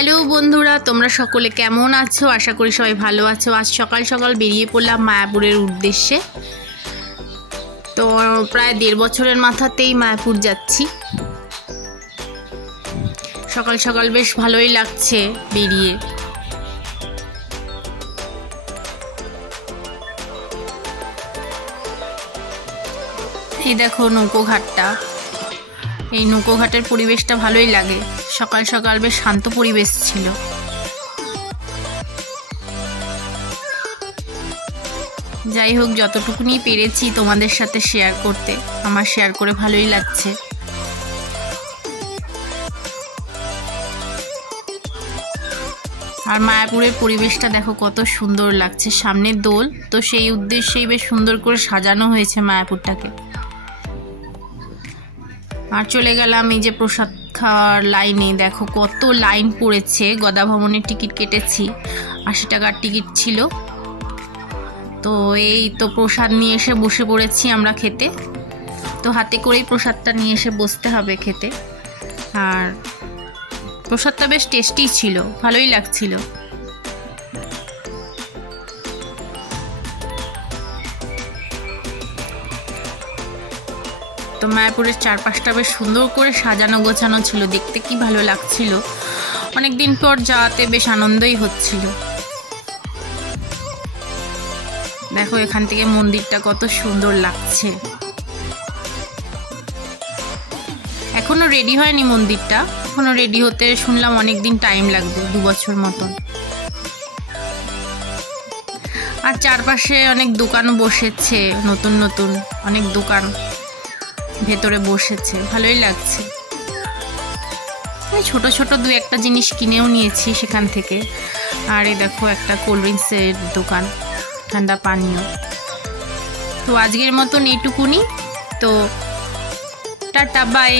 Hello বন্ধুরা, তোমরা সকলে কেমন আছো? আশা করি সবাই ভালো আছো। আজ সকাল সকাল বেরিয়ে পড়লাম মায়াপুরের উদ্দেশ্যে। তো প্রায় 1.5 বছরের মাথাতেই মায়াপুর যাচ্ছি। সকাল সকাল বেশ ভালোই লাগছে বেরিয়ে। এই দেখো নৌকো ঘাটটা, এই নৌকো ঘাটের পরিবেশটা ভালোই লাগে। সকাল সকাল বেশ শান্ত পরিবেশ ছিল। যাই হোক, যতটুকুনি পেরেছি তোমাদের সাথে শেয়ার করতে, আমার শেয়ার করে ভালোই লাগছে। আর মায়াপুরের পরিবেশটা দেখো কত সুন্দর লাগছে। সামনে দোল, তো সেই উদ্দেশ্যেই বেশ সুন্দর করে সাজানো হয়েছে মায়াপুরটাকে। আর চলে গেলাম এই যে প্রসাদ খাওয়ার লাইনে। দেখো কত লাইন পড়েছে। গদা ভবনের টিকিট কেটেছি, 80 টাকার টিকিট ছিল। তো এই তো প্রসাদ নিয়ে এসে বসে পড়েছি আমরা খেতে। তো হাতে করেই প্রসাদটা নিয়ে এসে বসতে হবে খেতে। আর প্রসাদটা বেশ টেস্টি ছিল, ভালোই লাগছিল। তো মায়াপুরের চারপাশটা বেশ সুন্দর করে সাজানো গোছানো ছিল, দেখতে কি ভালো লাগছিল। অনেকদিন পর যাওয়াতে বেশ আনন্দই হচ্ছিল। দেখো এখান থেকে মন্দিরটা কত সুন্দর লাগছে। এখনো রেডি হয়নি মন্দিরটা, এখনো রেডি হতে শুনলাম অনেকদিন টাইম লাগবে, 2 বছর মতন। আর চারপাশে অনেক দোকানও বসেছে, নতুন নতুন অনেক দোকান ভেতরে বসেছে, ভালোই লাগছে। ছোট ছোট 2-1টা জিনিস কিনেও নিয়েছি সেখান থেকে। আর এই দেখো একটা কোল্ড ড্রিঙ্কসের দোকান, ঠান্ডা পানীয়। তো আজকের মতন এইটুকুনি। তো টাটা, বাই।